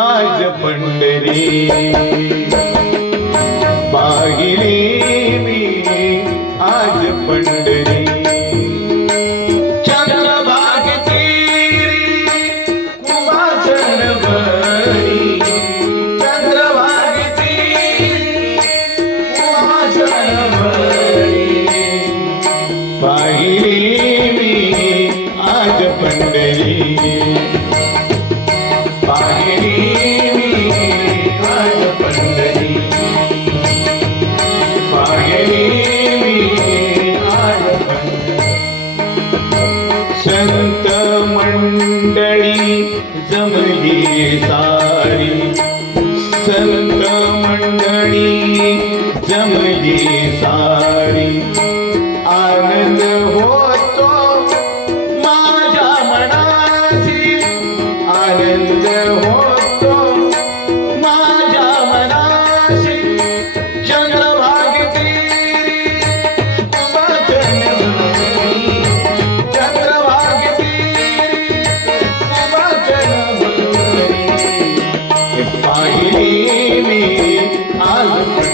आज पंढरी. पाहिली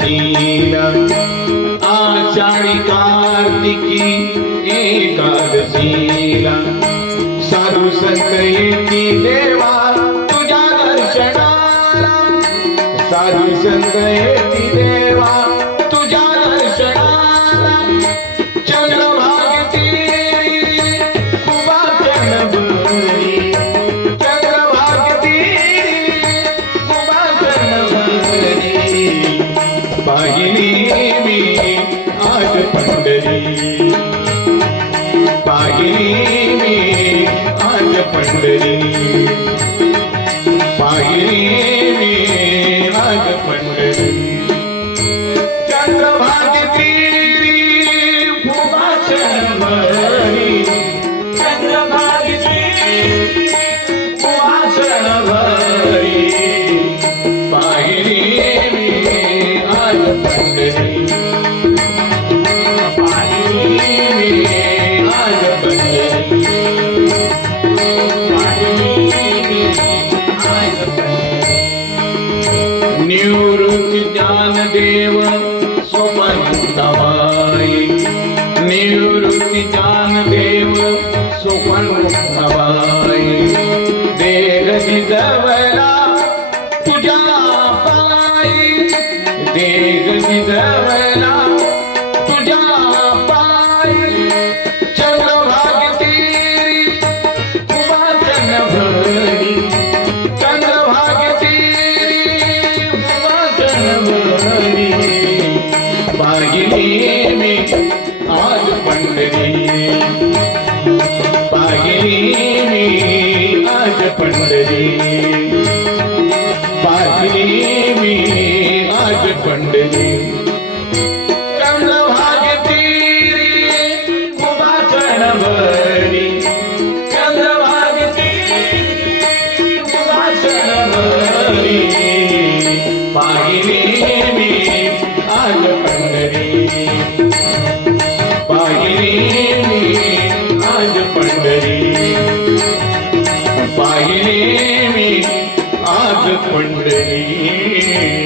शील। आषाढी कार्तिकी एकादशीला साधू संत येतील com a मी पाहिली मी आज पंढरी. पाहिली मी आज पंढरी. पाहिली मी आज पंढरी. Bye. नेमी आज पंडरी